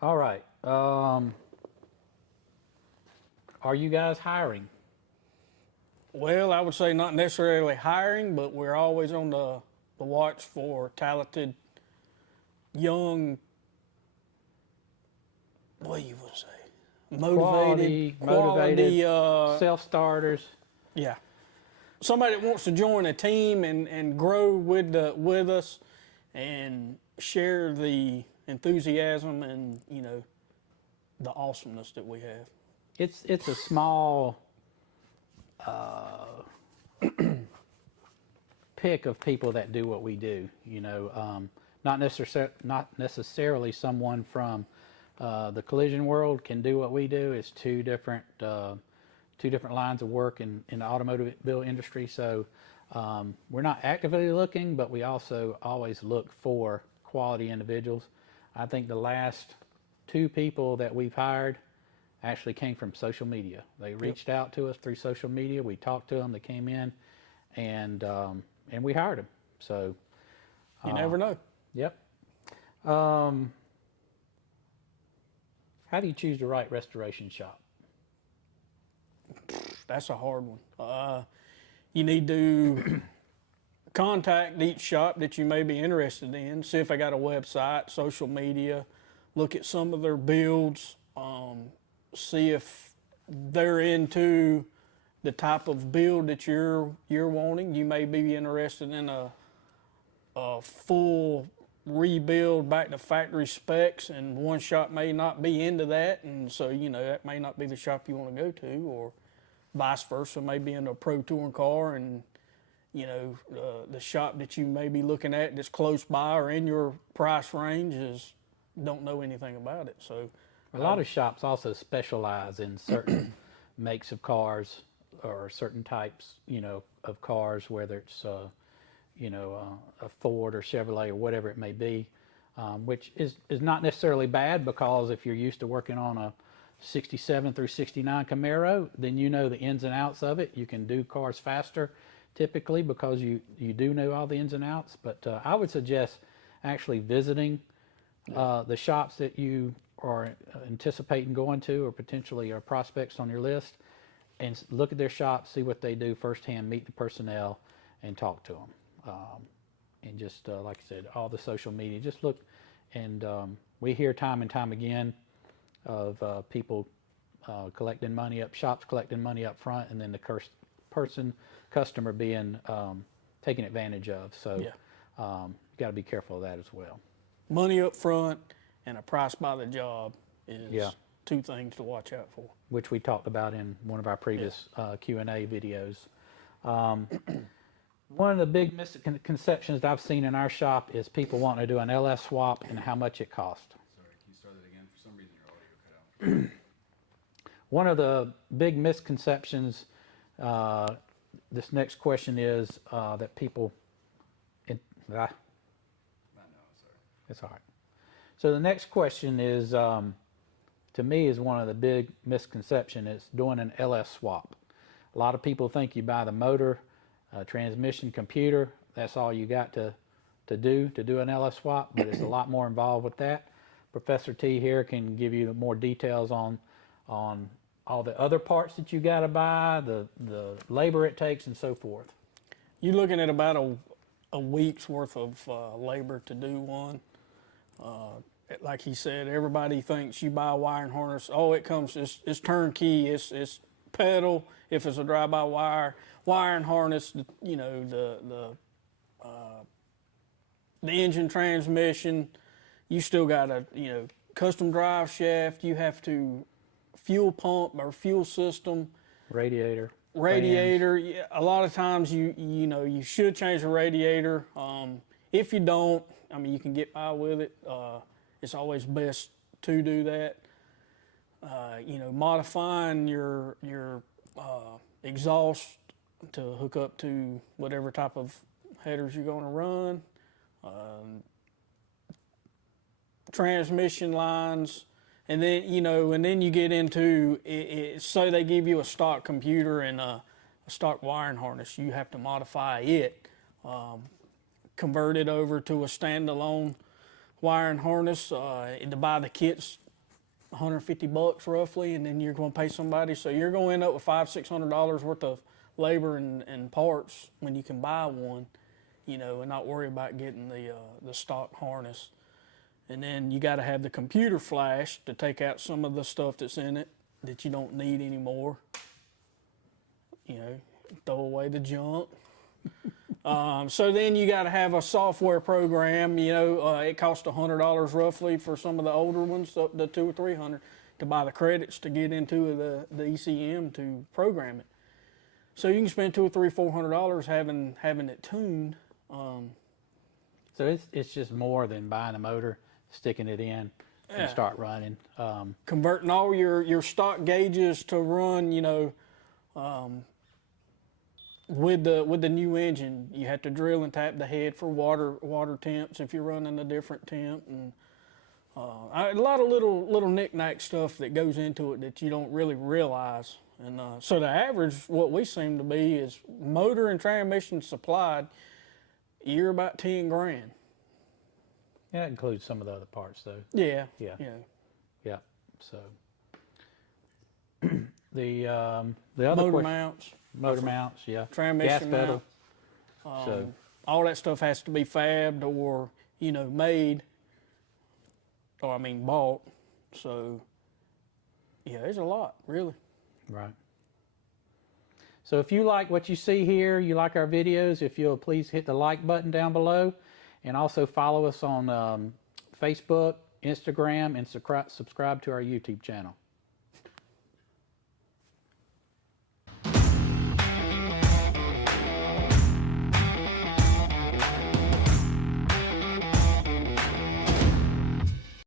All right. Are you guys hiring? Well, I would say not necessarily hiring, but we're always on the watch for talented, young, what do you would say, Quality, motivated, motivated, quality, self-starters. yeah. Somebody that wants to join a team and grow with us and share the enthusiasm and, the awesomeness that we have. It's a small pick of people that do what we do. Not necessarily someone from the collision world can do what we do. It's two different lines of work in the automobile industry. So we're not actively looking, but we also always look for quality individuals. I think the last two people that we've hired actually came from social media. They reached out to us through social media. We talked to them. They came in, and we hired them. So You never know. yep. How do you choose the right restoration shop? That's a hard one. You need to contact each shop that you may be interested in, see if they got a website, social media, look at some of their builds, see if they're into the type of build that you're wanting. You may be interested in a full rebuild back to factory specs, and one shop may not be into that, and so that may not be the shop you want to go to, or vice versa, may be into a pro touring car, and the shop that you may be looking at that's close by or in your price range don't know anything about it. So A lot of shops also specialize in certain makes of cars or certain types, of cars, whether it's a Ford or Chevrolet or whatever it may be, which is not necessarily bad, because if you're used to working on a 67 through 69 Camaro, then you know the ins and outs of it. You can do cars faster typically because you do know all the ins and outs. But I would suggest actually visiting the shops that you are anticipating going to, or potentially are prospects on your list, and look at their shops, see what they do firsthand, meet the personnel, and talk to them. And just like I said, all the social media, just look. And we hear time and time again of people collecting money up, shops collecting money up front, and then the customer being taken advantage of. So yeah, you got to be careful of that as well. money up front and a price by the job is Yeah. two things to watch out for. Which we talked about in one of our previous Q&A videos. One of the big misconceptions that I've seen in our shop is people wanting to do an LS swap and how much it costs. Sorry, can you start that again? For some reason your audio cut out. One of the big misconceptions, this next question is that people, I know, sorry. it's all right. So the next question is, to me, is one of the big misconceptions is doing an LS swap. A lot of people think you buy the motor, transmission, computer, that's all you got to do an LS swap, but it's a lot more involved with that. Professor T here can give you more details on all the other parts that you got to buy, the labor it takes, and so forth. You're looking at about a week's worth of labor to do one. Like he said, everybody thinks you buy a wiring harness. Oh, it's turnkey. It's pedal. If it's a drive-by-wire wiring harness, the engine, transmission. You still got a custom drive shaft. You have to fuel pump or fuel system. Radiator. Yeah, a lot of times you should change the radiator. If you don't, you can get by with it. It's always best to do that. Modifying your exhaust to hook up to whatever type of headers you're going to run. Transmission lines. And then you get into it. Say they give you a stock computer and a stock wiring harness, you have to modify it, convert it over to a standalone wiring harness. To buy the kits $150 roughly, and then you're going to pay somebody. So you're going to end up with $500-600 worth of labor and parts when you can buy one, you know, and not worry about getting the stock harness. And then you got to have the computer flash to take out some of the stuff that's in it that you don't need anymore. You know, throw away the junk. So then you got to have a software program. You know, it costs $100 roughly for some of the older ones, up to $200 or $300 to buy the credits to get into the ECM to program it. So you can spend $200 or $300, $400 having it tuned. So it's just more than buying a motor, sticking it in, Yeah. and start running. Converting all your stock gauges to run, you know, with the new engine. You have to drill and tap the head for water temps if you're running a different temp, and a lot of little knick-knack stuff that goes into it that you don't really realize. And so the average, what we seem to be, is motor and transmission supplied, you're about 10 grand. Yeah, that includes some of the other parts, though. Yeah. Yeah. Yeah. Yeah. So the other Motor question, mounts, motor mounts, yeah, transmission gas pedal. mount. So All that stuff has to be fabbed or, you know, made, or I mean bought. So yeah, there's a lot, really. right. So if you like what you see here, you like our videos, if you'll please hit the like button down below, and also follow us on Facebook, Instagram, and subscribe to our YouTube channel.